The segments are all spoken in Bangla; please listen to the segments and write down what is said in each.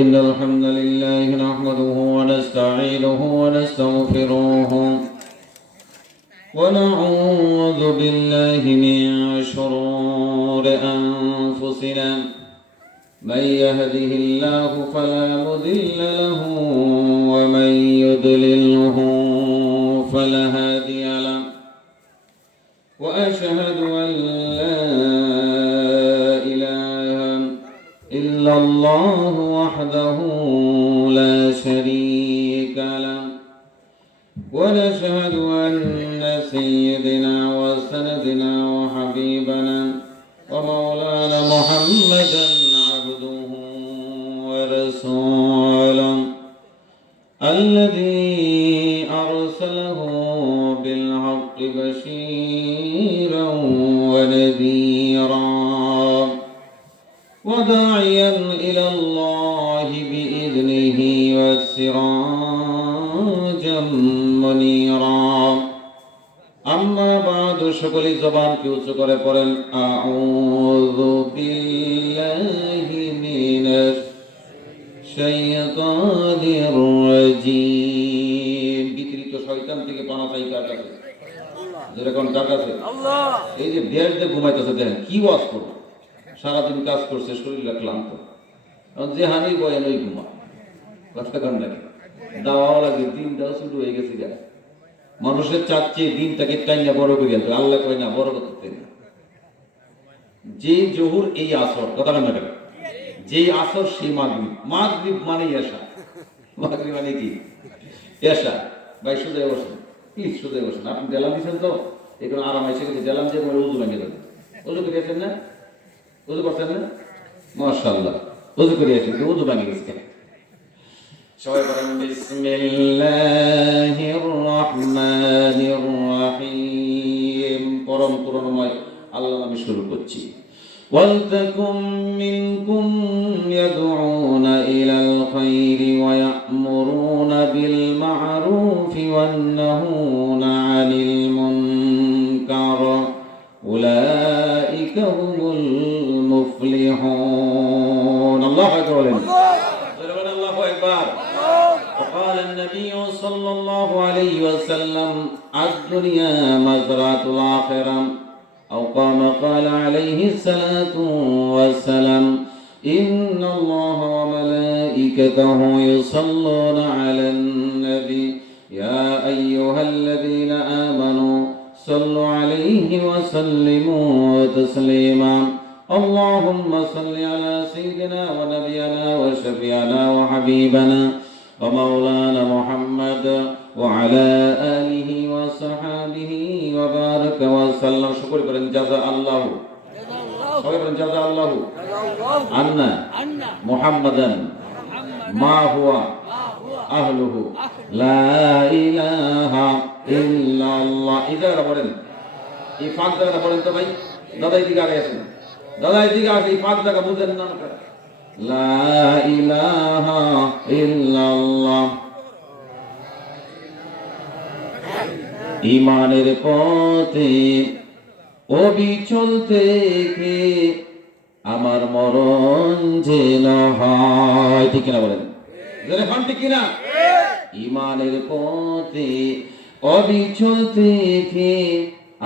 إن الحمد لله نحمده ونستعينه ونستغفره ونعوذ بالله من شرور أنفسنا من يهده الله فلا مضل له ومن يضلله فلا هادي له وأشهد أن لا إله إلا الله وحده لا شريك له ونشهد أن سيدنا وسندنا وحبيبنا ومولانا محمدا عبده ورسوله الذي أرسله بالحق بشيرا ونذيرا وداعيا إلى الله بإذنه وسراجا منيرا أما بعد সকলে জবানকে উঁচু করে পড়েন আউযু বিল্লাহি মিনাশ শাইতানির রাজিম। বিকৃত শয়তান থেকে পানা চাই কার কাছে? যেরকম কার কাছে? আল্লাহ। এই যে দেশ দিয়ে ঘুমাইতেছে, দেখেন কি ওয়াজ করবো, সারাদিন কাজ করছে, শরীর ক্লান্ত, যে হানি বয়ান ওই ঘুমা, কথা কান নাকি দাওয়াও লাগে, দিনটাও শুরু হয়ে গেছে। মানুষের চাচ্ছে দিনটাকে টাইনা বড় করে আনতে, আল্লাহ কয় না বড় করতে না। যে জহুর এই আসর, কথা কান না, যে আসর সেই মাগরিব। মাগরিব মানে এশা, মাগরিব মানে কি? এশা। ভাই সোজায় বসেন, প্লিজ সোজায় বসেন। আপনি ডেলাম দিচ্ছেন তো, এখন আরাম এসে গেছে, ডেলাম দিয়ে উজু ভেঙে যাবে। উজু করে আছেন না? উজু করছেন না? মাশাআল্লাহ, উজু করে আছেন, উজু ভেঙে গেছে। সবাই বলেন বিসমিল্লাহির রহমানির রহিম। পরম করুণাময় আল্লাহর নামে শুরু করছি। ওয়ালতাকুম মিনকুম ইয়াদউনা ইলাল খায়রি ওয়া ইয়া'মুরুনা বিল মা'রুফি ওয়া ইয়ানহাউনা 'আনিল মুনকার উলাইকা হুমুল মুফলিহুন। আল্লাহু আকবার। আল্লাহু আকবার। وقال النبي صلى الله عليه وسلم الدنيا مزرعة الآخرة أو كما قال عليه الصلاة والسلام إن الله وملائكته يصلون على النبي يا أيها الذين آمنوا صلوا عليه وسلموا تسليما اللهم صل على سيدنا ونبينا وشفيعنا وحبيبنا ومولانا محمد وعلى آله وصحبه وبارك وسلم। شكر করেন জাযা আল্লাহ, সবাই বলেন জাযা আল্লাহ আন্না মুহাম্মাদান মা হুয়া আহলুহু লা ইলাহা ইল্লাল্লাহ। ইদারা বলেন, এই পাঁচ জায়গা বলেন তো ভাই, দাদা এদিকে আগে আসেন, দাদা এদিকে আসেন, এই পাঁচ জায়গা বুঝেন না? লা ইলাহা ইল্লাল্লাহ। ঈমানের পথে অবিচল থেকে আমার মরণ যেন হয়। ঠিক কিনা বলেন? ঠিক কিনা? ঈমানের পথে অবিচল থেকে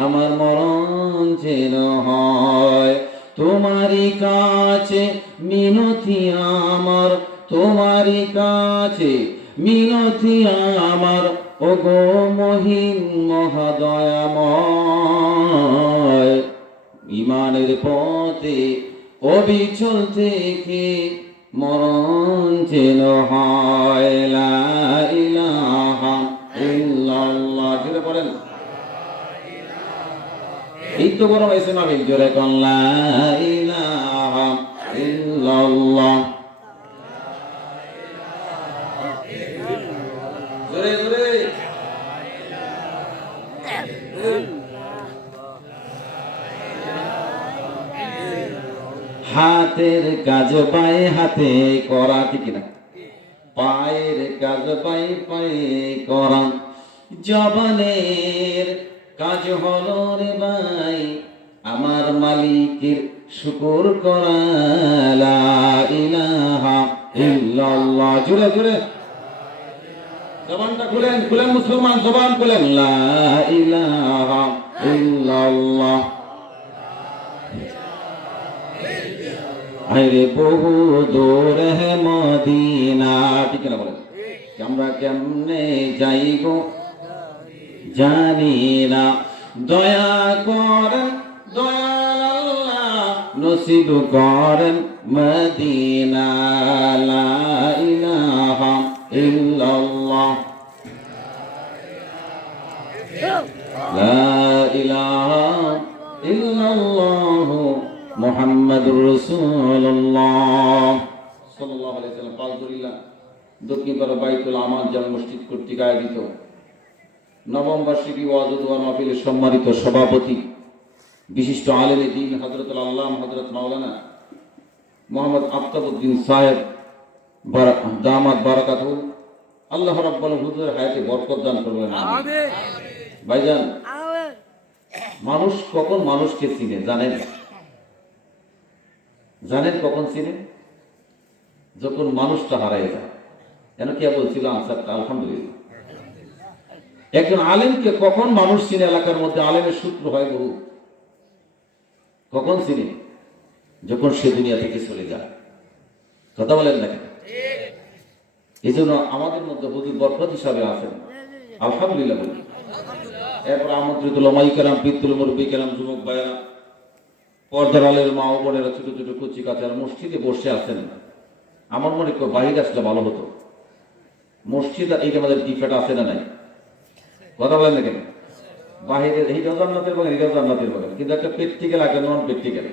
আমার মরণ যেন হয়। তোমারই কাছে মিনতি আমার, তোমারই কাছে মিনতি আমার, ওগো মহিন মহাদয়াময়। ঈমানের পথে অবিচল থেকে মরণ যেন হয়। লা ইলাহা ইল্লাল্লাহ। জোরে বলেন, এই তো বড় হয়েছে না? জোরে কোন লা ইলাহা ইল্লাল্লাহ। জোরে জোরে। হাতের কাজ পায়ে হাতে করা, ঠিক না? পায়ের কাজ পায়ে পায়ে করা, জবানের কাজ হলো রে ভাই আমার মালিকের শুকর করা। লা ইলাহা ইল্লাল্লাহ। জোরে জোরে জবানটা খুলেন মুসলমান, জবান খুলেন। লা ইলাহা ইল্লাল্লাহ। আরে বহু দূর হে মদিনা, ঠিক না বলেন? আমরা কেমনে যাইব জানি না, দয়া করেন দয়াল আল্লাহ, নসিব করেন মদিনা। লা ইলাহা ইল্লাল্লাহ, লা ইলাহা ইল্লাল্লাহ, মুহাম্মাদুর রাসূলুল্লাহ সাল্লাল্লাহু আলাইহি ওয়াসাল্লাম। পাঁচদুরিল্লাহ দক্ষিণ পাড়া বাইতুল আমান জামে মসজিদ কর্তৃক আয়োজিত নবম বার্ষিকী ওয়াজ ও দোয়া মাহফিলের সম্মানিত সভাপতি বিশিষ্ট আলেম দ্বীন হযরতুল আল্লামা হযরত মাওলানা মোহাম্মদ আফতাবউদ্দিন সাহেব দামাত বারাকাতুহু, আল্লাহ রাব্বুল হুজুরের হায়াতে বরকত দান করবেন। আমিন। ভাইজান, মানুষ কখন মানুষকে চিনে জানেন? জানেন কখন চিনে? যখন মানুষটা হারিয়ে যায়। কেন কি বলছিল আনসারটা? আলহামদুলিল্লাহ। একজন আলেমকে কখন মানুষ চিনে? এলাকার মধ্যে আলেমের সূত্র হয় বহু। কখন চিনে? যখন সে দুনিয়া থেকে চলে যায়। কথা বলেন না কেন? এই জন্য আমাদের মধ্যে হুজুর বরকত হিসাবে আছেন, আলহামদুলিল্লাহ বলি। এরপর আমন্ত্রিত ওলামায়ে কেরাম, বৃদ্ধ মুরব্বী কেরাম, যুবক ভাইয়েরা, পর্দার আলের মা ও বোনেরা, ছোট ছোট কচি কাচার মসজিদে বসে আছেন। আমার মনে হয় বাহিরে আসলে ভালো হতো। মসজিদ আর এইটা আমাদের ডিফেক্ট আছে না নাই? কথা বলেন না কেন? বাহিরের এইটাও জান্নাতের বাগান, এটাও জান্নাতের বাগান, কিন্তু একটা প্র্যাকটিক্যাল একটা নন প্র্যাকটিক্যাল।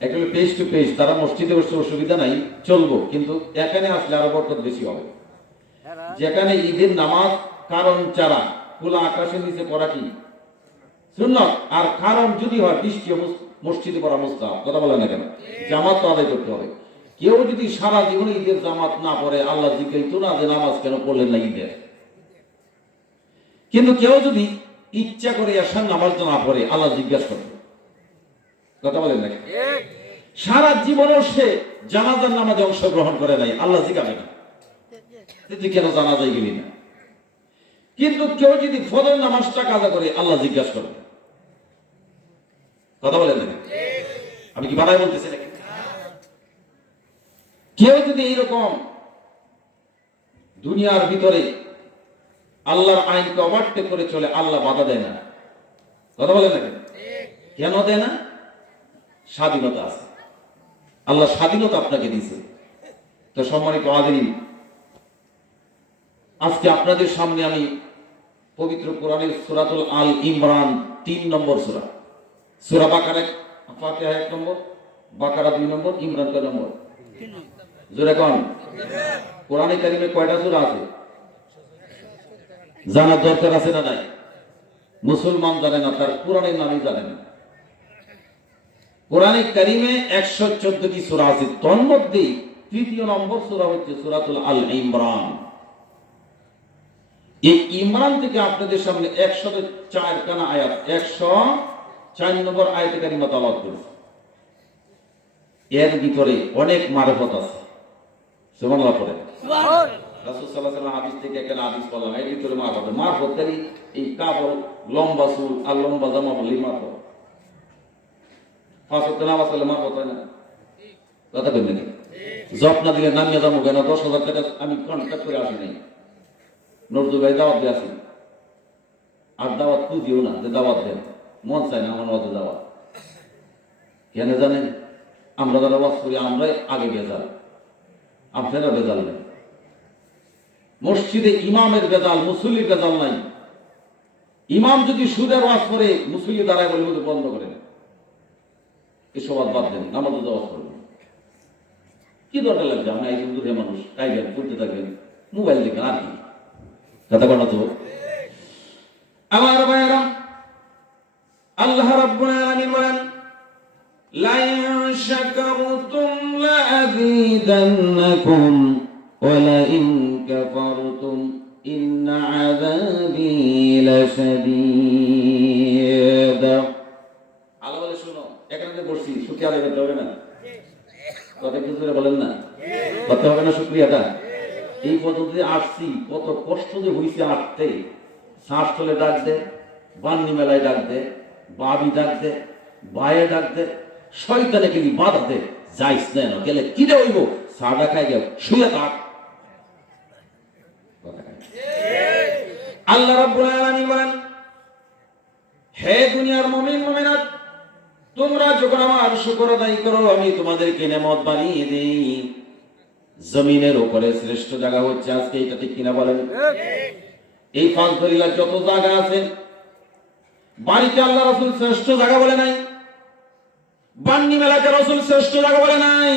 একটা পেজ টু পেজ, তারা মসজিদে বসে অসুবিধা নাই, চলবো, কিন্তু এখানে আসলে আরো বরকত বেশি হবে। যেখানে ঈদের নামাজ কারণ ছাড়া খোলা আকাশের নিচে পড়া কি সুন্নাত, আর কারণ যদি হয় বৃষ্টি মসজিদে পড়া মুস্তাহাব। কথা বলেন না কেন? জামাত তো আদায় করতে হবে। কেউ যদি সারা জীবনে ঈদের জামাত না পড়ে, আল্লাহ জিজ্ঞাসা না যে নামাজ কেন পড়লেন না ঈদের। কিন্তু কেউ যদি ইচ্ছা করে এশার নামাজ না পড়ে, আল্লাহ জিজ্ঞাসা করবে। কথা বলেন না? সারা জীবনেও সে জানাজার নামাজে অংশগ্রহণ করে নাই, আল্লাহ জিজ্ঞাসা না তুই কেন জানাজায় গেলি না। কিন্তু কেউ যদি ফজর নামাজটা কাজা করে, আল্লাহ জিজ্ঞাসা করবে। কথা বলেন না? আমি কি বানায় বলতেছি নাকি? কেউ যদি এইরকম দুনিয়ার ভিতরে আল্লাহর আইনকে ওভারটেক করে চলে, আল্লাহ বাধা দেয় না। কথা বলেন না? কেন দেয় না? স্বাধীনতা আছে, আল্লাহ স্বাধীনতা আপনাকে দিয়েছে। তো সম্মানিত হাজিরিন, আজকে আপনাদের সামনে আমি পবিত্র কোরআনের সূরাতুল আল ইমরান 3 নম্বর সূরা, সূরা বাকারা, ফাতিহা 1 নম্বর, বাকারা 2 নম্বর, ইমরান কয় নম্বর? জোরে কোন? কোরআনে কারিমে কয়টা সূরা আছে জানার দরকার আছে না নাই? মুসলমান জানে না, তার কোরআনের নামই জানে না। কোরআনে কারিমে 114টি সূরা আছে, তার মধ্যে 3 নম্বর সূরা হচ্ছে সূরাতুল আল ইমরান। এই ইমরান থেকে আপনাদের সামনে 104 খানা আয়াত, 104 নম্বর আয়াতে কারিমা তেলাওয়াত করেছে। এর ভিতরে অনেক মারফত আছে। সুবহানাল্লাহ পড়ে। রাসূল সাল্লাল্লাহু আলাইহি ওয়াসাল্লাম হাদিস থেকে একটা হাদিস বললাম, এর ভিতরে মারফত মানে এই কাপড়, লম্বা চুল আর লম্বা জামা বলি মারফত। ফাঁসত নামাজ পড়লে মারফত হয় না? কথা বলেন নাকি? জব না দিলে নামিয়ে যাবো কেন? 10,000 টাকা আমি কন্ট্রাক্ট করে আসি নাই, নজরুল ভাই দাওয়াত দিয়ে আসি, আর দাওয়াত খুঁজিও না যে দাওয়াত দেন, মন চায় না আমার মধ্যে দাওয়াত। কেন জানেন? আমরা যারা ওয়াজ করি আমরাই আগে বেজাল, আপনারা বেজাল নেই। মসজিদে ইমামের বেজাল, মুসল্লির বেজাল নাই। ইমাম যদি সুদের ওয়াজ করে, মুসল্লি দাঁড়ায় বলে মধ্যে বন্ধ করেন, এসব বাদ দেন, নামাজে ওয়াজ করবেন। কি দরকার লাগছে? আমি একজন দূরে মানুষ, কাইবেন করতে থাকবেন, মোবাইল দেখেন, আর কি কথা বলা তো। আমার ভাইয়েরা, আল্লাহ রাব্বুল আলামিন বলেন, লা ইন শাকারতুম লাযীদান্নাকুম ওয়া লা ইন কাফারতুম ইন্না আযাবী লাশাদীদ। আল্লাহ বলে, শুনো, এখানে বসছি, শুকরিয়া আদায় করতে হবে না? কথা কিছু বলেন না? করতে হবে না শুকরিয়াটা? এই পদ্ধতি আসছি, কত কষ্ট যে হয়েছে আসতে। শ্বাস চলে ডাক দে, বান্নি মেলায় ডাক দে, বাবি ডাক দে, বায়ে ডাক দে, শয়তানে কিন্তু বাধা দে, যাইস না গেলে কিরে হইব, সাদা খাই গেল শুয়ে থাক। আল্লাহ রাব্বুল আলামিন বলেন, হে দুনিয়ার মুমিন মুমিনাত, তোমরা যখন আমার শুকর আদায় করো, আমি তোমাদেরকে নেয়ামত বানিয়ে দেই। জমিনের উপরে শ্রেষ্ঠ জায়গা হচ্ছে আজকে, এটা ঠিক কিনা বলেন? এই ফাঁসদরিলার যত জায়গা আছে, বাড়িতে আল্লাহ রাসূল শ্রেষ্ঠ জায়গা বলে নাই, বান্নি মেলাকে রাসূল শ্রেষ্ঠ জায়গা বলে নাই,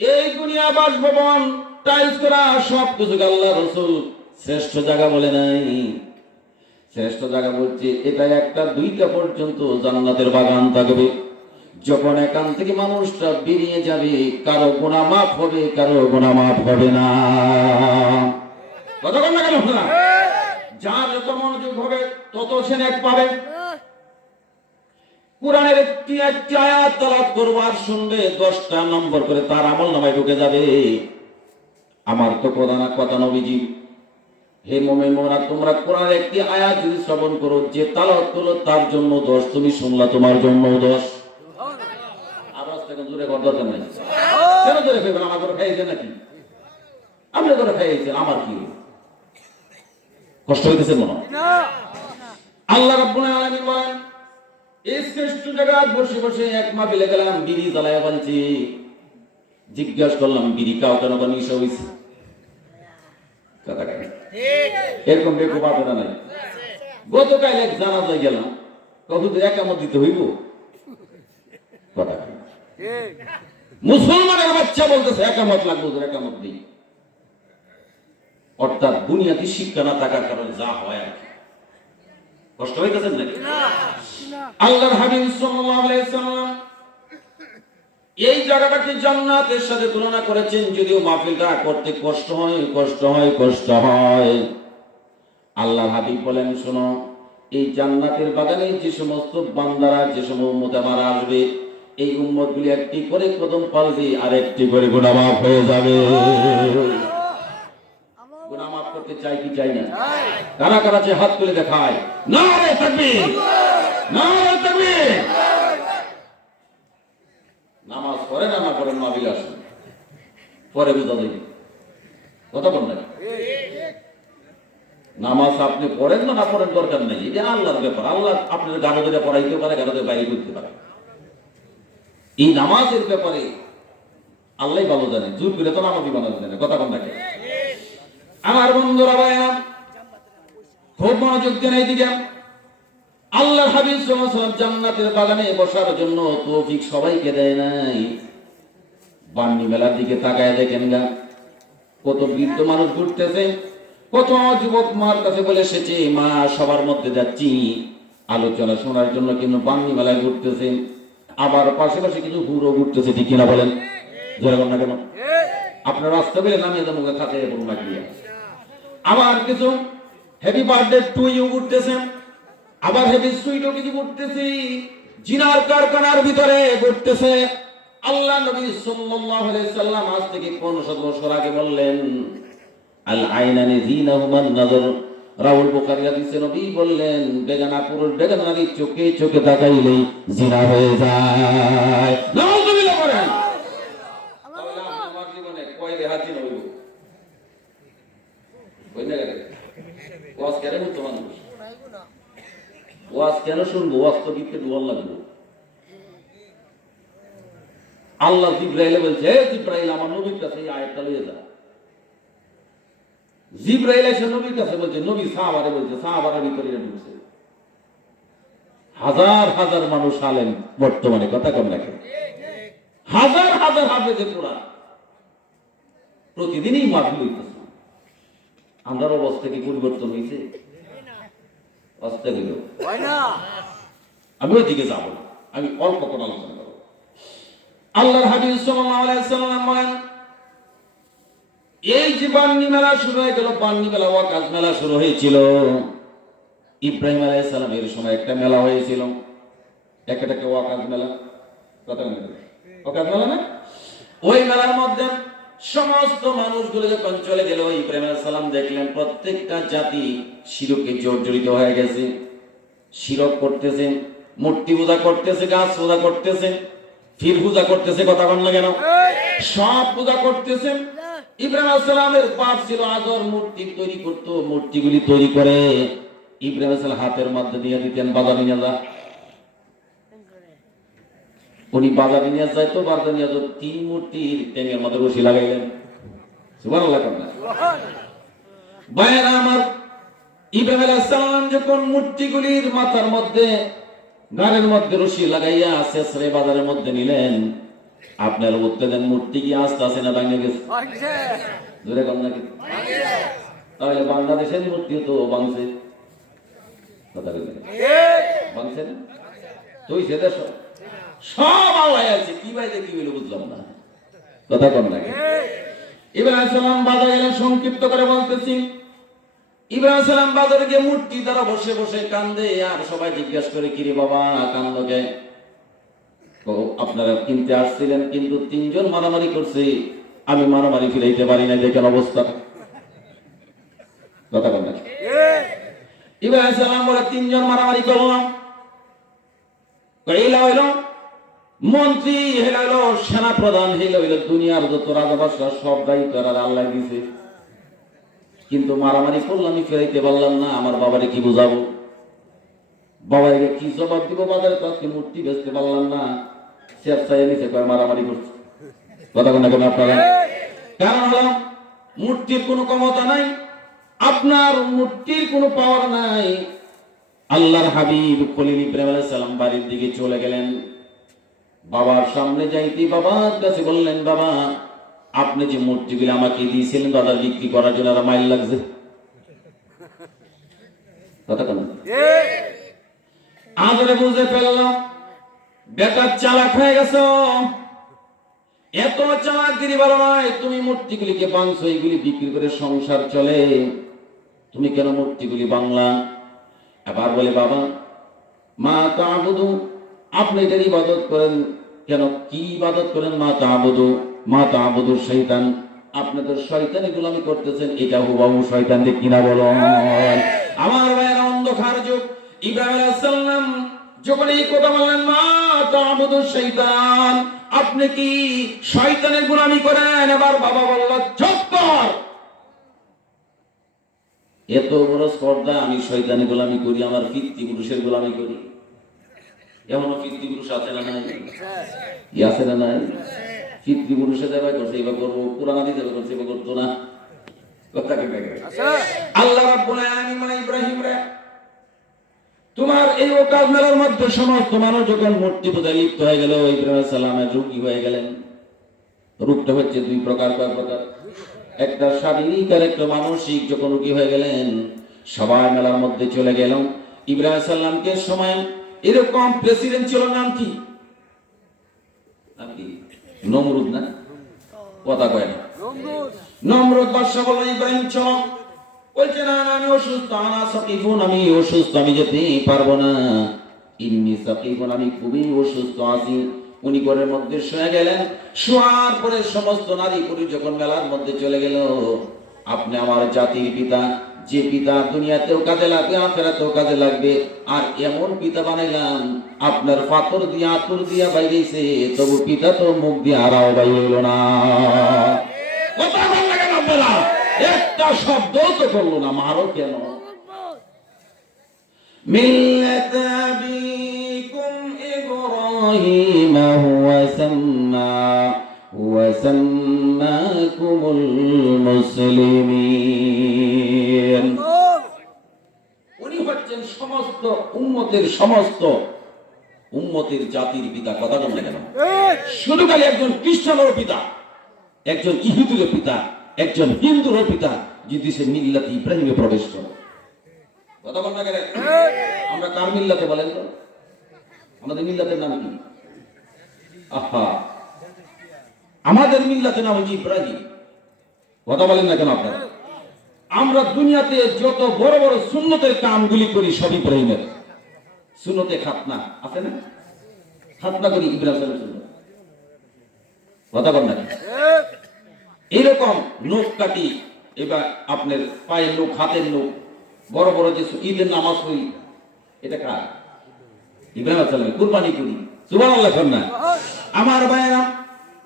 এই দুনিয়া বাসভবন টাইলস করা সব কিছুকে আল্লাহ রাসূল শ্রেষ্ঠ জায়গা বলে নাই। শ্রেষ্ঠ জায়গা বলছে এটা একটা দুইটা পর্যন্ত জান্নাতের বাগান থাকবে। যখন এখান থেকে মানুষটা বেরিয়ে যাবে, কারো গুনাহ মাফ হবে, কারো গুনাহ মাফ হবে না। কথা বল না কেন? যার যত মনোযোগ হবে তত সে নেক পাবে। কোরআনের একটি একটি আয়াত তেলাওয়াত করবে আর শুনবে, 10টা নম্বর করে তার আমলনামায় ঢুকে যাবে। আমার তো প্রধান কথা নবীজি, হে মুমিন মুমিনাত, তোমরা কোরআনের একটি আয়াত যদি শ্রবণ করো, যে তেলাওয়াত করলো তার জন্য 10, তুমি শুনলা তোমার জন্য 10। আওয়াজ থেকে জোরে কর, দরকার নাই। কেন জোরে কইবেন? আমার করে খাইছে নাকি? আপনি করে খাইছেন, আমার কি কষ্ট হইতেছে মনে? আল্লাহ রাব্বুল আলামিন বলেন, এই শ্রেষ্ঠ জায়গায় বসে বসে এক মাহফিলে গেলাম, বিড়ি জ্বালায়া বলছি, জিজ্ঞাসা করলাম বিড়ি খাও কেন, নিশা হইছে? কথা কেন এরকম বেকুব আপনারা নাই? গতকাল এক জানাজায় গেলাম, কবুতর একামত দিতে হইব। কথা কেন? মুসলমানের বাচ্চা বলতেছে একামত লাগবে, একামত দিই। অর্থাৎ বুনিয়াদি শিক্ষা না থাকার কারণে যা হয় আর কি। কষ্ট হইতেছেন নাকি? আল্লাহর হাবিব সাল্লাল্লাহু আলাইহি ওয়াসাল্লাম এই জায়গাটাকে জান্নাতের সাথে তুলনা করেছেন। যদিও মাহফিলটা করতে কষ্ট হয়, কষ্ট হয়, কষ্ট হয়। আল্লাহর হাবিব বলেন, শোনো, এই জান্নাতের বাগানে যে সমস্ত বান্দারা, যে সমস্ত উম্মত আমার আসবে, এই উম্মতগুলি একটি করে কদম পালবে আর একটি করে গুনাহ মাফ হয়ে যাবে। গুনাহ মাফ করতে চাই কি চাই না? কারা কারা যে হাত তুলে দেখায়, নারে তাকবীর, নারে তাকবীর। নামাজ পড়ে না না পড়েন মাহফিল আসেন, পরে বুঝা যাবে। কথা বল না? নামাজ আপনি পড়েন না পড়েন দরকার নেই, এটা আল্লাহর ব্যাপার। আল্লাহ আপনার গাড়ো ধরে পড়াইতে পারে, গাড়ো ধরে বাইরে করতে পারে। এই নামাজের ব্যাপারে আল্লাহ ভালো জানে, জোর করে তো নামাজি বানাতে জানে। কথা বল না? আমার বন্ধুরা ভাইয়া, খুব মনোযোগ দেন এইদিকে। আল্লাহর হাবিব সাল্লাল্লাহু আলাইহি ওয়াসাল্লাম জান্নাতের বাগানে বসার জন্য তৌফিক সবাইকে দেয় নাই। বান্নি মেলার দিকে তাকায় দেখেন গা, কত বৃদ্ধ মানুষ ঘুরতেছে, কত যুবক মার কাছে বলে এসেছে, মা সবার মধ্যে যাচ্ছি আলোচনা শোনার জন্য, কিন্তু বান্নি মেলায় ঘুরতেছে। আবার পাশাপাশি কিছু হুড়ো ঘুরতেছে, ঠিক কিনা বলেন? যেরকম না কেন? আপনার রাস্তা বেলে নামিয়ে দেবো খাতে এবং লাগিয়ে। আবার কিছু হ্যাপি বার্থডে টু ইউ ঘুরতেছে, আবার হ্যাপি সুইটও কিছু ঘুরতেছি, জিনার কারখানার ভিতরে ঘুরতেছে। আল্লাহ নবী সাল্লাল্লাহু আলাইহি সাল্লাম আজ থেকে 500 বছর আগে বললেন, আল আইনানি জিনাহুমান নাযর। রাহুল বুখারী হাদিসে নবী বললেন, বেগানা পুরুষ বেগানা নারী চোখে চোখে তাকাইলেই জিনা হয়ে যায়। নাউযুবিল্লাহ করেন। তাহলে আমার জীবনে কয় রেহা জিনা হইব? কই না গেলে ওয়াজ কেন হতো মানুষ? ওয়াজ কেন শুনবো? ওয়াজ তো গীতকে ডুয়াল লাগবে। আল্লাহ জিবরাইলে বলছে, হে জিবরাইল, আমার নবীর কাছে এই আয়াতটা লইয়ে যা। জিবরাইল এসে নবীর কাছে বলছে, নবী সাহাবারে বলছে, সাহাবারের ভিতরে ঢুকছে। হাজার হাজার মানুষ আলেম বর্তমানে, কথা কম লাগে, হাজার হাজার হাফেজে কোরআন প্রতিদিনই মাহফিল হইতেছে। আমরার অবস্থা কি পরিবর্তন হয়েছে? অবস্থা গেল আমি ওইদিকে যাব না, আমি অল্প কোন আলোচনা করব। আল্লাহর হাবিব সাল্লাল্লাহু আলাইহি ওয়াসাল্লাম বলেন, এই যে বান্নি মেলা শুরু হয়ে গেল, বান্নি মেলা ওয়াকাজ মেলা শুরু হয়েছিল। ইব্রাহিম আলাইহিস সালামের সময় একটা মেলা হয়েছিল, একটা ওয়াকাজ মেলা। কথা বলেন, ওয়াকাজ মেলা না? ওই মেলার মধ্যে সমস্ত মানুষগুলো যখন চলে গেল, ইব্রাহিম আলাইহিস সালাম দেখলেন প্রত্যেকটা জাতি শিরকে জর্জরিত হয়ে গেছে। শিরক করতেছে, মূর্তি পূজা করতেছে, গাছ পূজা করতেছে, ফির পূজা করতেছে, কথা বল না কেন, সব পূজা করতেছে। ইব্রাহিম আলাইহিস সালামের বাপ ছিল আজর, মূর্তি তৈরি করতো, মূর্তিগুলি তৈরি করে ইব্রাহিম আলাইহিস সালাম হাতের মধ্যে দিয়ে দিতেন, বাজারে নিয়ে যা। উনি বাজারে নিয়ে যাইতো, বাজারে নিয়ে যেত, 3 মূর্তির টেনের মধ্যে রশি লাগাইলেন। সুবহানাল্লাহ কেন না? ভাইয়েরা আমার, ইব্রাহিম আলাইহিস সালাম যখন মূর্তিগুলির মাথার মধ্যে, গানের মধ্যে রশি লাগাইয়া শেষরে বাজারের মধ্যে নিলেন, আপনার উত্তর দেন মূর্তি কি আস্তে আস্তে না ভাঙে গেছে? জোরে কম নাকি? তাহলে বাংলাদেশের মূর্তিও তো ভাঙছে, কথা বলেন ভাঙছে না? তুই সে দেশ সব আল্লাহ আছে, কি বাইরে কি হইলো বুঝলাম না, কথা কম নাকি? ইব্রাহিম আলাইহিস সালাম বাজারে গেলেন, সংক্ষিপ্ত করে বলতেছি। ইব্রাহিম সালাম বাজারে গিয়ে মূর্তি দ্বারা বসে বসে কান্দে, আর সবাই জিজ্ঞাসা করে কিরে বাবা কান্দকে? আপনারা কিনতে আসছিলেন কিন্তু 3 জন মারামারি করছে, আমি মারামারি ফিরাইতে পারি না, দেখেন অবস্থা, কথা বলেন। ইব্রাহিম সালাম বলে 3 জন মারামারি করলাম, এইলা হইল মন্ত্রী, হেলা হইল সেনা প্রধান, হেলা হইল দুনিয়ার যত রাজা বাদশা, সব দায়িত্ব আল্লাহ দিয়েছে, কিন্তু মারামারি করলাম, আমি ফেরাইতে পারলাম না, আমার বাবারে কি বুঝাবো? বাবাকে কি জবাব দিব? বাজারে তো আজকে মূর্তি বেচতে পারলাম না, শেষ চাই নিচে করে মারামারি করছে, কথা কোন কেন আপনারা? কারণ হলো মূর্তির কোনো ক্ষমতা নাই, আপনার মূর্তির কোনো পাওয়ার নাই। আল্লাহর হাবিব খলিল ইব্রাহিম আলাইহিস সালাম বাড়ির দিকে চলে গেলেন, বাবার সামনে যাইতে বাবার কাছে বললেন, বাবা আপনি যে মূর্তিগুলো আমাকে দিয়েছিলেন বাজার বিক্রি করার জন্য, আর মাইল লাগছে, কথা কেন? আজরে বুঝে ফেললাম বেকার চালাক হয়ে গেছো, এত চালাকগিরি ভালো নয়, তুমি মূর্তিগুলিকে ভাঙছো, এইগুলি বিক্রি করে সংসার চলে, তুমি কেন মূর্তিগুলি ভাঙলা? আবার বলে বাবা মা তা'বুদু, আপনি এটার ইবাদত করেন কেন? কি ইবাদত করেন? মা তা'বুদু শয়তান, আপনি তো শয়তানি গোলামি করতেছেন, এটা হুবহু শয়তান, ঠিক কিনা বলো? আমার ভাইয়ের অন্ধকার যুগ, ইব্রাহিম আলাইহিস সালাম যখন এই কথা বললেন মা তা'বুদু শয়তান, আপনি কি শয়তানের গোলামি করেন? এবার বাবা বলল চুপ কর, এত বড় স্পর্ধা, আমি শয়তানের গোলামি করি, আমার পিতৃপুরুষের গোলামি করি? এমন পিতৃপুরুষ আছে না নাই? আছে না নাই? পিতৃপুরুষে দেবা করছে, এবার করবো, কোরআন হাদিস দেবা করছে, এবার করতো না, কথা কি? আল্লাহ রাব্বুল আলামিন মানে ইব্রাহিম রে, তোমার এই ওকাজ মেলার মধ্যে সমস্ত মানুষ যখন মূর্তি পূজায় লিপ্ত হয়ে গেল, ইব্রাহিম আলাইহিস সালামের রোগী হয়ে গেলেন। রূপটা হচ্ছে 2 প্রকার, কয় প্রকার? একটা শারীরিক আর একটা মানসিক। যখন রোগী হয়ে গেলেন, সবাই মেলার মধ্যে চলে গেল। ইব্রাহিম আলাইহিস সালামকে সময় এরকম প্রেসিডেন্ট ছিল, নাম কি? নমরুদ না? কথা কয় না? নমরুদ বাদশা বলল ইব্রাহিম চল, বলছে না আমি অসুস্থ, আনা সাকিফুন, আমি অসুস্থ, আমি যেতে পারবো না, ইন্নী সাকিফুন, আমি খুবই অসুস্থ আছি। উনি ঘরের মধ্যে শুয়ে গেলেন, শোয়ার পরে সমস্ত নারী পুরুষ যখন মেলার মধ্যে চলে গেল, আপনি আমার জাতির পিতা, যে পিতা দুনিয়াতেও কাজে লাগবে আখিরাতেও কাজে লাগবে, আর এমন পিতা বানাইলাম আপনার পাথর দিয়া আতুর দিয়া বাইরেছে, তবু পিতা তো মুখ দিয়ে হারাও বাইল না, কথা বল না কেন বলা? একটা শব্দ তো করলো না, মারো কেন? মিল্লাত আবিকুম ইব্রাহিম হুয়া সাম্মাকুমুল মুসলিমিন। উনি হচ্ছেন সমস্ত উম্মতের জাতির পিতা, কথা বল না কেন? শুধু খালি একজন খ্রিস্টানের পিতা, একজন ইহুদির পিতা, একজন হিন্দুর পিতা, যদি সে মিল্লাতে ইব্রাহিমে প্রবেশ করে, কথা বল না কেন? আমরা কার মিল্লাতে বলেন তো? আমাদের মিল্লাতের নাম কি? আহা, আমাদের মিল্লাতের নাম হচ্ছে ইব্রাহিম, কথা বলেন না কেন আপনারা? আমরা দুনিয়াতে যত বড় বড় সুন্নতের কামগুলি করি সব ইব্রাহিমের। সুন্নতে খাতনা আছে না? খাতনা করি ইব্রাহিমের সুন্নত, কথা বল না? এরকম নখ কাটি, এবার আপনার পায়ের নখ, হাতের নখ, বড় বড় যে ঈদের নামাজ পড়ি, এটা কার? ইব্রাহিম আলাইহিস সালাম কুরবানি করি। সুবহানাল্লাহ না? আমার ভাইয়েরা,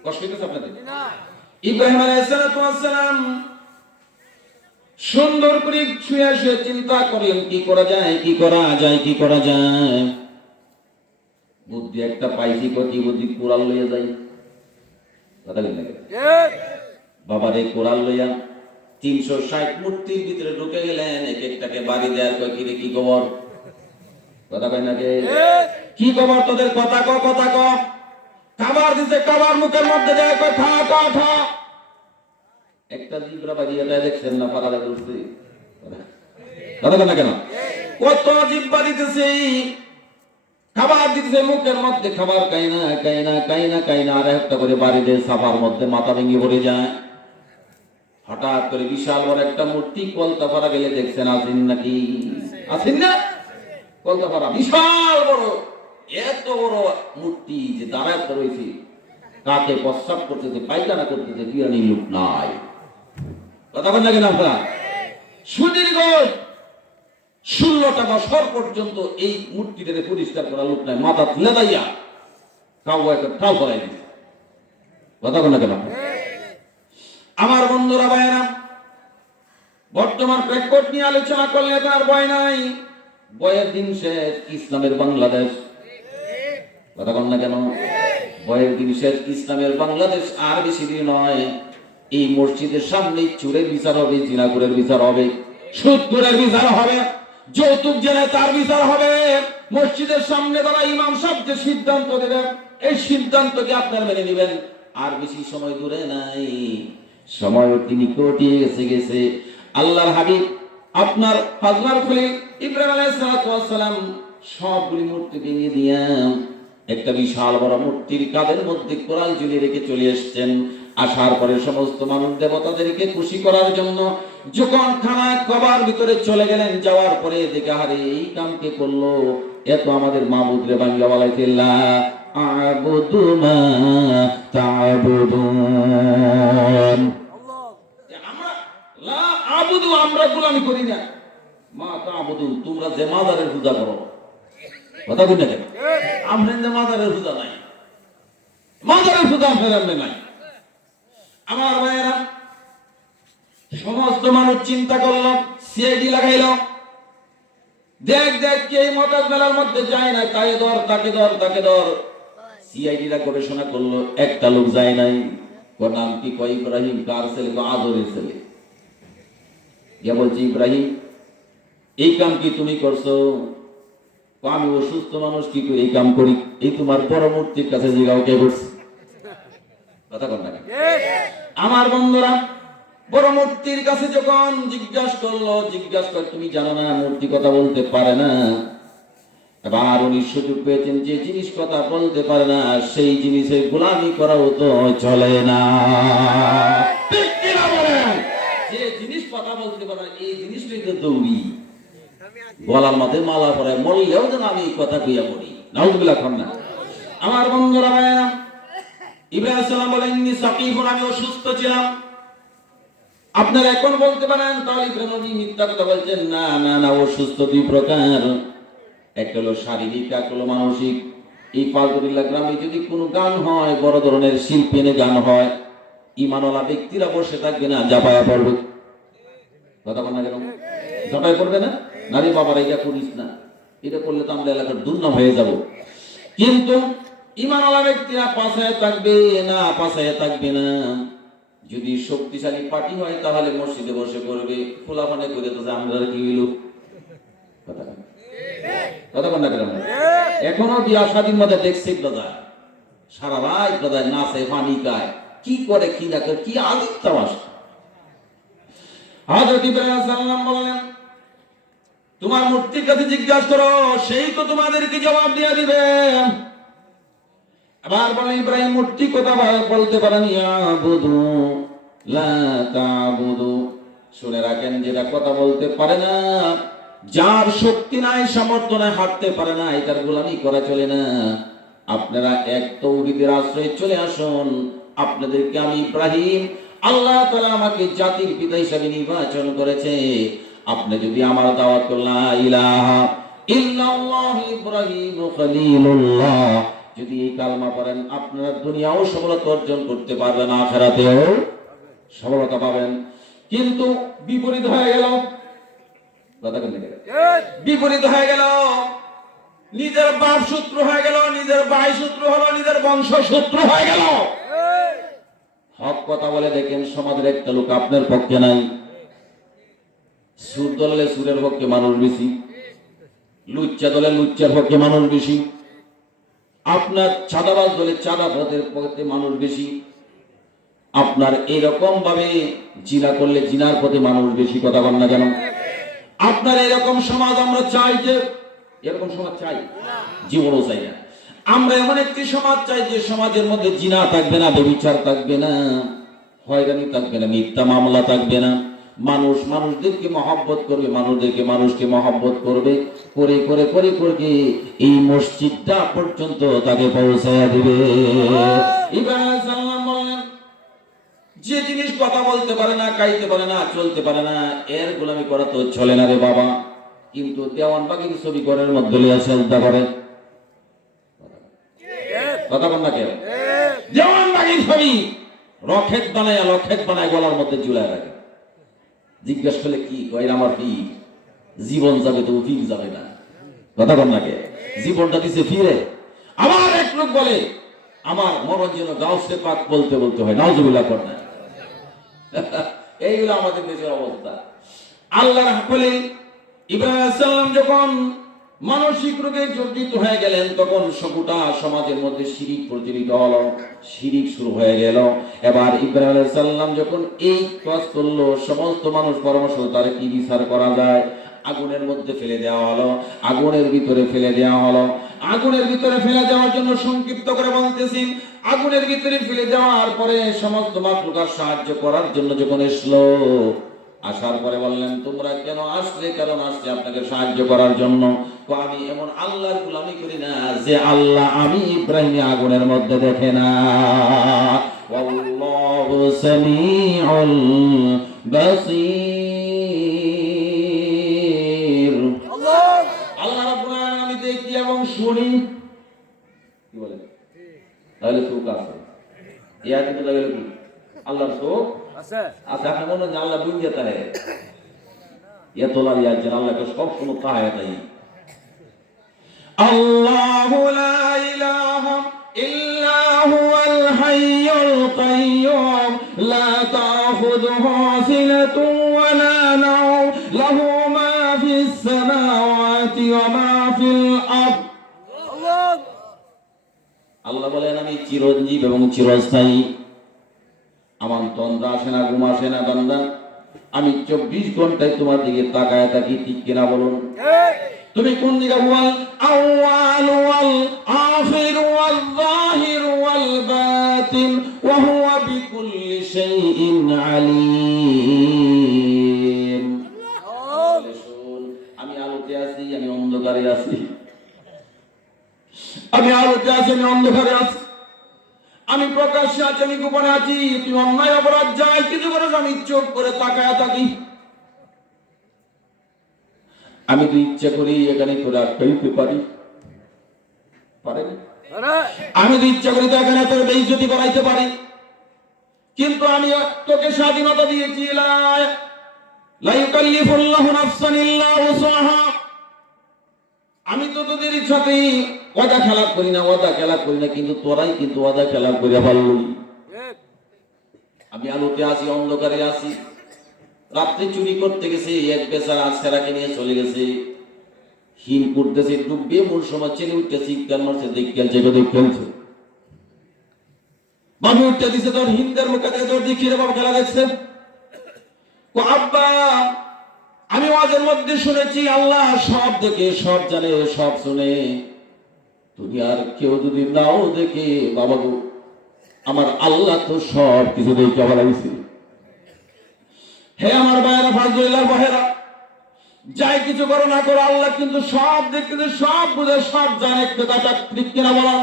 কষ্ট হইতেছে আপনাদের? ইব্রাহিম আলাইহিস সালাম সুন্দর করে শুয়ে শুয়ে চিন্তা করেন কি করা যায়, কি করা যায়, কি করা যায়। বুদ্ধি একটা পাইছি, কি বুদ্ধি? কোরাল লইয়া যাই। কথা বলেন না? বাবার এই কোরাল লইয়া 360 মূর্তির ভিতরে ঢুকে গেলেন, এক একটাকে বাড়ি দেয়ার কয় কি রে কি খবর? কথা কয় না কে? কি খবর তোদের? কথা ক, কথা ক। খাবার দিতে, খাবার মুখের মধ্যে দেয়, কয় খা খা খা। একটা জিব্রা বাড়িয়ে দেয়, দেখছেন না পাড়ারে বলছে? কথা কয় না কেন? কত জিব্বা দিতেছে, খাবার দিতেছে মুখের মধ্যে, খাবার খাই না খাই না খাই না খাই না, আর একটা করে বাড়ি দেয়, সাফার মধ্যে মাথা ভেঙে পড়ে যায়। হঠাৎ করে বিশাল বড় একটা মূর্তি কলতাপাড়া গেলে দেখছেন, আছেন নাকি? আছেন না? কলতাপাড়া বিশাল বড়, এত বড় মূর্তি যে দাঁড়ায় রয়েছে, কাকে প্রস্রাব করতেছে, পায়খানা করতেছে, বিরানি লোক নাই। কথা বলেন না কেন আপনারা? সুদীর্ঘ 16টা বছর পর্যন্ত এই মূর্তিটাকে পরিষ্কার করা লোক নাই, মাথা তুলে দাইয়া কাউ একটা ঠাও করাই দিচ্ছে। কথা বলেন না কেন? আমার বন্ধুরা, ভাইয়েরা, বর্তমান প্রেক্ষাপট নিয়ে আলোচনা করলে এখন আর ভয় নাই। বয়ের দিন শেষ, ইসলামের বাংলাদেশ। কথা বলেন না কেন? বয়ের দিন শেষ, ইসলামের বাংলাদেশ আর বেশি দিন নয়। এই মসজিদের সামনে চোরের বিচার হবে, জিনাগুরের বিচার হবে, সুদখোরের বিচার হবে, যৌতুক জেলে তার বিচার হবে। মসজিদের সামনে তারা ইমাম সাহেব যে সিদ্ধান্ত দেবেন, এই সিদ্ধান্তকে আপনারা মেনে নেবেন। আর বেশি সময় দূরে নাই, সময় তিনি কটিয়ে গেছে। আল্লাহর হাবিব আপনার হাজরার খলিল ইব্রাহিম আলাইহিস সালাম সবগুলি মূর্তি ভেঙে দিয়া একটা বিশাল বড় মূর্তির কাঁধের মধ্যে কোরআন ঝুলিয়ে রেখে চলে এসেছেন। আসার পরে সমস্ত মানুষ দেবতাদেরকে খুশি করার জন্য যখন খানায় কবার ভিতরে চলে গেলেন, যাওয়ার পরে দেখে হারে এই কামকে করলো, এত আমাদের মাবুদ রে বাংলা বলাইতে লা আবুদু মা তা'বুদুন, আমরা গোলামি করি না, মা তা'বুদুন, তোমরা যে মাজারের পূজা করো। কথা বলি না কেন? আমরা যে মাজারের পূজা নাই, মাজারের পূজা ফেরার নাই। আমার ভাইয়েরা, সমস্ত মানুষ চিন্তা করল, সিআইডি লাগাইল, দেখ দেখ কে মতাজ মেলার মধ্যে যায় না, তাকে ধর তাকে ধর তাকে ধর। সিআইডিরা গবেষণা করলো, একটা লোক যায় নাই। ওর নাম কি? কয় ইব্রাহিম। কার ছেলে? আদরের ছেলে। গিয়া বলছি, ইব্রাহিম এই কাম কি তুমি করছো? আমি অসুস্থ মানুষ, কি করে এই কাম করি? এই তোমার বড় মূর্তির কাছে জিগাও কে করছে? কথা কন না। আমার বন্ধুরা, বড় মূর্তির কাছে যখন জিজ্ঞাসা করলো, তুমি জানো না মূর্তি কথা বলতে পারে না? এবার উনি সুযোগ পেয়েছেন, যে জিনিস কথা বলতে পারে না সেই জিনিসের গোলামি করাও তো চলে না। যে জিনিস কথা বলতে পারে না, এই জিনিসটাই তো দৌড়ি, গলার মধ্যে মালা পরে মরলেও যেন আমি এই কথা কইয়া পড়ি। নাউজুবিল্লাহ খান না। আমার বন্ধুরা, ভাইয়েরা, ইব্রাহিম সালাম বলেন, ইন্নী সাকিফুন, আমি অসুস্থ ছিলাম। আপনারা এখন বলতে পারেন তাহলে ইব্রাহিম মিথ্যা কথা বলছেন। না না না, অসুস্থ দুই প্রকার, একটা হলো শারীরিক, একটা হলো মানসিক। এই ফালতুরিল্লাহ গ্রামে যদি কোনো গান হয়, বড় ধরনের শিল্পী এনে গান হয়, ইমানওয়ালা ব্যক্তিরা বসে থাকবে না, জাপায়া পড়বে। কথা বল না কেন? জাপায়া পড়বে না? নারী বাবার এটা করিস না, এটা করলে তো আমরা এলাকার দুর্নাম হয়ে যাব। কিন্তু ইমানওয়ালা ব্যক্তিরা পাশায় থাকবে না, পাশায় থাকবে না। যদি শক্তিশালী পার্টি হয় তাহলে মসজিদে বসে করবে, খোলাফানে করে তো আমরা কি হইল? কথা বল না কেন? এখনো বিয়া শাদীর মধ্যে দেখছি দাদা, সারা রাত দাদা নাচে, পানি খায়, কি করে কি না করে, কি আদিত তামাশা। হযরত ইব্রাহিম সাল্লাম বলেন, তোমার মূর্তির কাছে জিজ্ঞাসা করো, সেই তো তোমাদেরকে জবাব দিয়ে দিবে। আবার বলেন, ইব্রাহিম মূর্তি কথা বলতে পারেন, ইয়াবুদু লা তা'বুদু, শুনে রাখেন, যেটা কথা বলতে পারে না, যার শক্তি নাই, সামর্থ্য নাই, হাঁটতে পারে না, এটার গোলামি করা চলে না। আপনারা এক তাওহীদের আশ্রয়ে চলে আসুন, আপনাদেরকে আমি ইব্রাহিম আল্লাহ তাআলা আমাকে জাতির পিতা হিসেবে নির্বাচন করেছে। আপনি যদি আমার দাওয়াত লা ইলাহা ইল্লাল্লাহ ইব্রাহিম খলিলুল্লাহ যদি এই কালমা পড়েন, আপনারা দুনিয়াও সফলতা অর্জন করতে পারবেন, আখিরাতেও সফলতা পাবেন। কিন্তু বিপরীত হয়ে গেল, বিপরীত হয়ে গেল, নিজের বাপ শত্রু হয়ে গেল, নিজের ভাই শত্রু হলো, নিজের বংশ শত্রু হয়ে গেল। হক কথা বলে দেখেন, সমাজের একটা লোক আপনার পক্ষে নাই। সুর দলে সুরের পক্ষে মানুষ বেশি, লুচ্চা দলে লুচ্চার পক্ষে মানুষ বেশি, আপনার চাঁদাবাজ দলে চাঁদাবাজের পক্ষে মানুষ বেশি, আপনার এরকম ভাবে জিনা করলে জিনার পথে মানুষ বেশি। কথা বল না কেন? আপনার এরকম সমাজ আমরা চাই, যে এরকম সমাজ চাই, জীবনও চাই না। আমরা এমন একটি সমাজ চাই যে সমাজের মধ্যে জিনা থাকবে না, ব্যভিচার থাকবে না, হয়রানি থাকবে না, মিথ্যা মামলা থাকবে না। মানুষ মানুষদেরকে মহব্বত করবে, মানুষদেরকে মানুষকে মহব্বত করবে, করে করে করে করে এই মসজিদটা পর্যন্ত তাকে পৌঁছায়া দিবে। ইব্রাহিম সাল্লাম বললেন, যে জিনিস কথা বলতে পারে না, খাইতে পারে না, চলতে পারে না, এর গোলামি করা তো চলে না রে বাবা। কিন্তু দেওয়ান বাগির ছবি ঘরের মধ্যে লিয়া সেজদা করে, কথা বল না কেন? দেওয়ান বাগির ছবি রকেট বানায় গলার মধ্যে ঝুলায় রাখে। জিজ্ঞেস করলে কি কয়, আমার পীর, জীবন যাবে তো পীর যাবে না। কথা বল না কে? জীবনটা দিছে ফিরে। আবার এক লোক বলে, আমার মরণ যেন গাউসে পাক বলতে বলতে হয়, নাউজুবিল্লাহ কর না। এইগুলো আমাদের দেশের অবস্থা। আল্লাহ বলেন, ইব্রাহিম সাল্লাম যখন মানসিক রোগে জর্জরিত হয়ে গেলেন, তখন গোটা সমাজের মধ্যে শিরিক প্রচলিত হলো, শিরিক শুরু হয়ে গেল। এবার ইব্রাহিম সাল্লাম যখন এই কাজ করলো, সমস্ত মানুষ পরামর্শ তার কি বিচার করা যায়, আগুনের মধ্যে ফেলে দেওয়া হলো, আগুনের ভিতরে ফেলে দেওয়া হলো। আগুনের ভিতরে ফেলে দেওয়ার জন্য সংক্ষিপ্ত করে বলতেছি, আগুনের ভিতরে ফেলে দেওয়ার পরে সমস্ত মাখলুকাত সাহায্য করার জন্য যখন এসলো, আসার পরে বললেন, তোমরা কেন আসলে? কারণ আসলে আপনাকে সাহায্য করার জন্য। তো আমি এমন আল্লাহর গোলামি করি না যে আল্লাহ আমি ইব্রাহিম আগুনের মধ্যে দেখে না। আল্লাহু সামিউল বাসীর। আল্লাহ রাব্বুল আলামিন আমি দেখি এবং শুনি। কি বলে? তাহলে চোখ আছে, ইয়া কিন্তু লাগলে কি আল্লাহর চোখ আছে। আচ্ছা, আপনি মনে হয় আল্লাহ বুঝে তাহে ইয়া তোলা ইয়া যেন আল্লাহকে সব সময় তাহে তাই। আল্লাহু লা ইলাহা ইল্লা হুয়াল হাইয়ুল কাইয়্যুম লা তাখুযুহু সিনাতুন ওয়া লা নাওম লাহু মা ফিস সামাওয়াতি ওয়া মা ফিল আরদ। আল্লাহ বলেন, আমি চিরঞ্জীব এবং চিরস্থায়ী। আমার তন্দ্রা আসে না, ঘুম আসে না বান্দা। আমি 24 ঘন্টায় তোমার দিকে তাকায় থাকি, ঠিক কিনা বলুন? তুমি কোন দিকে? ওয়াল আউয়াল ওয়াল আখির ওয়াল যাহির ওয়াল বাতিন ওয়া হুয়া বিকুল্লি শাইইন আলীম। আমি আলোতে আছি, আমি অন্ধকারে আছি, আমি আলোতে আছি, আমি অন্ধকারে আছি, আমি প্রকাশ্যে আছি, আমি গোপনে আছি। তুই অন্যায় অপরাধ যাই কিছু করে, আমি চোখ করে তাকায় থাকি। আমি তো ইচ্ছা করি এখানে তোরা আটকাইতে পারি, পারে না? আমি তো ইচ্ছা করি তো এখানে তোর বেইজ্জতি করাইতে পারি, কিন্তু আমি তোকে স্বাধীনতা দিয়েছি। লা ইউকাল্লিফুল্লাহু নাফসান ইল্লা উসআহা। আমি তো তোদের সাথে ওয়াদা খেলাপ করি না, কিন্তু তোরাই কিন্তু ওয়াদা খেলাপ করে পারলি। আমি আলোতে আছি, অন্ধকারে আছি। রাত্রে চুরি করতে গেছে, এক বেচারা ছেড়াকে নিয়ে চলে গেছে, হিম করতেছে, ডুববে মূল সময় ছেলে উঠতে চিৎকার মারছে, দেখছে মানুষ উঠতে দিছে, তোর হিন্দের মুখে দিয়ে তোর দেখিয়ে বাবা খেলা দেখছে। আব্বা, আমি ওয়াজের মধ্যে শুনেছি আল্লাহ সব দেখে, সব জানে, সব শুনে। তুমি আর কেউ যদি নাও দেখে, বাবা গো, আমার আল্লাহ তো সব কিছু দেখে বলাইছে। হে আমার ভাইয়েরা, ফাজলুল্লাহ ভাইয়েরা, যাই কিছু করো না করো, আল্লাহ কিন্তু সব দেখতেছে, সব বুঝে, সব জানে। কথাটা ঠিক কিনা বলেন?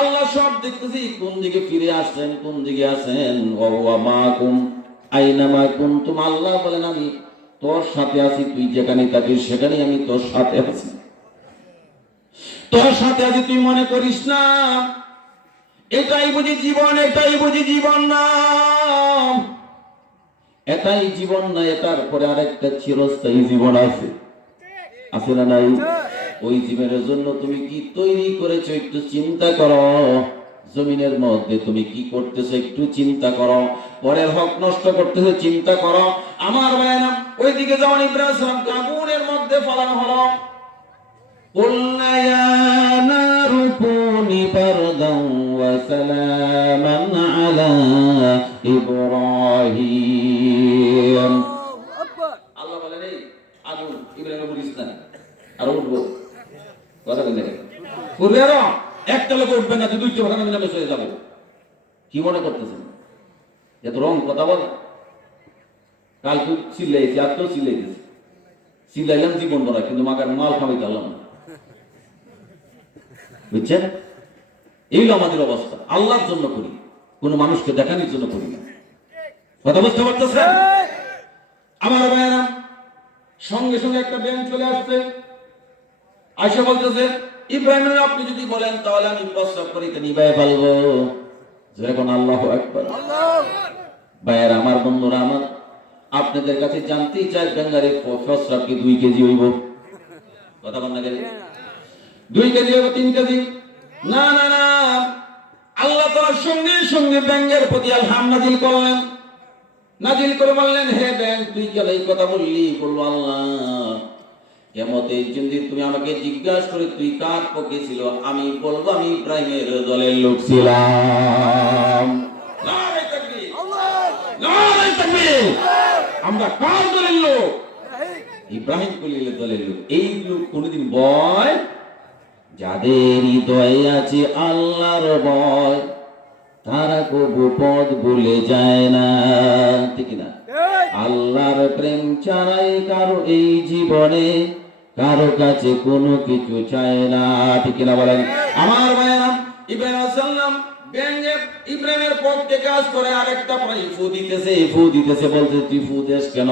আল্লাহ সব দেখতেছি, কোন দিকে ফিরে আসছেন, কোন দিকে আছেন। ওয়া মাকুম আইনামা কুনতুম, আল্লাহ বলেন আমি তোর সাথে আছি, তুই যেখানে থাকিস সেখানে আমি তোর সাথে আছি। তোর সাথে আছি, তুই মনে করিস না এটাই বুঝি জীবন, এটাই বুঝি জীবন না। এটাই জীবন না, এটার পরে আরেকটা চিরস্থায়ী জীবন আছে, আছে না নাই? ওই জীবনের জন্য তুমি কি তৈরি করেছো একটু চিন্তা করো। জমিনের মধ্যে তুমি কি করতেছো একটু চিন্তা করো। পরের হক নষ্ট করতেছো, চিন্তা করো। আমার ভাইরা, ওইদিকে যেমন ইব্রাহিম সালামকে আগুনের মধ্যে ফেলানো হলো, قُلْنَا يَا نَارُ كُونِي بَرْدًا وَسَلَامًا عَلَى إِبْرَاهِيمَ। আল্লাহ বলেন এই আগুন ইব্রাহিমের উপর ইসলাম আর উঠবো, কথা বলতে উঠবে, আরো একটা লোক উঠবে না, দুইটা ভাষা নামে চলে যাবো। কি মনে করতেছেন এত রং কথা বলে? কাল তুই চিল্লাইছি, আর তো চিল্লাইতেছি, চিল্লাইলাম জীবন ধরা, কিন্তু মাগার মাল খাওয়াইতে পারলাম না। বুঝছেন? এই হলো আমাদের অবস্থা। আল্লাহর জন্য করি, কোন মানুষকে দেখানোর জন্য করি না। কথা বুঝতে পারতেছেন? আমার ভাইয়েরা, সঙ্গে সঙ্গে একটা ব্যাংক চলে আসছে, আয়সা বলতেছে ইব্রাহিম আপনি যদি বলেন তাহলে আমি প্রস্রাব করিতে নিবাই ফেলবো। যেরকম আল্লাহু আকবার। ভাইয়েরা আমার, বন্ধুরা আমার, আপনাদের কাছে জানতেই চাই ব্যাঙ্গারে প্রস্রাব কি 2 কেজি হইব? কথা বল না, 2 কেজি হবে, 3 কেজি? না না না, আল্লাহ তাআলা সঙ্গে সঙ্গে ব্যাঙের প্রতি আলহাম নাজিল করলেন। নাজিল করে বললেন, হে ব্যাঙ তুই কেন এই কথা বললি? বললো আল্লাহ কিয়ামতের দিন তুমি আমাকে জিজ্ঞাসা করে তুই কার পক্ষে ছিল, আমি বলবো আমি ইব্রাহিমের দলের লোক ছিলাম। নারে তাকবীর, নারে তাকবীর। আমরা কার দলের লোক? ইব্রাহিম খলিলের দলের লোক। এই লোক কোনদিন বয়, যাদের হৃদয়ে আছে আল্লাহর ভয়, তারা কবু পথ ভুলে যায় না, ঠিক না? আল্লাহর প্রেম ছাড়াই কারো এই জীবনে কারো কাছে কোনো কিছু চায় না, ঠিক না বলেন? আমার ভাইরা, ইব্রাহিম আলাইহিস সালাম ব্যাঙে ইব্রাহিমের পক্ষে কাজ করে, আরেকটা প্রায় ফু দিতেছে, বলছে তুই ফু দেস কেন?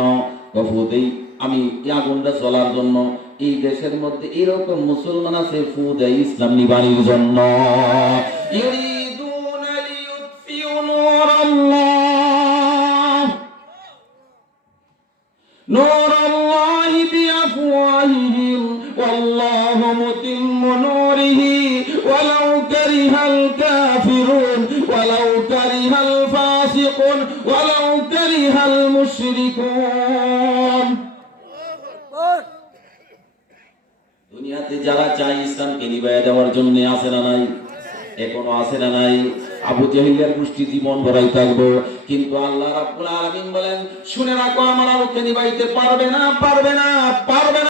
ফু দেই আমি আগুনটা জ্বলার জন্য। এই দেশের মধ্যে এরকম মুসলমান আছে ফু দেয় ইসলাম নিবারণের জন্য। ইউরিদুনা লিইউতফিউ নূরাল্লাহি বিআফওয়াহিহিম ওয়াল্লাহু মুতিম্মু নূরিহি ওয়ালাউ কারিহাল কাফিরুন ওয়ালাউ কারিহাল ফাসিকুন ওয়ালাউ কারিহাল মুশরিকুন। দুনিয়াতে যারা চায় ইসলামকে নিভাইয়া দেওয়ার জন্য আছে না নাই? এখনো আছে না নাই? আবু জাহিলের গোষ্ঠী জীবন ভরাই থাকবো, কিন্তু আল্লাহ রাব্বুল আলামিন বলেন শুনে রাখো আমার আলোকে নিভাইতে পারবে না, পারবে না, পারবে না।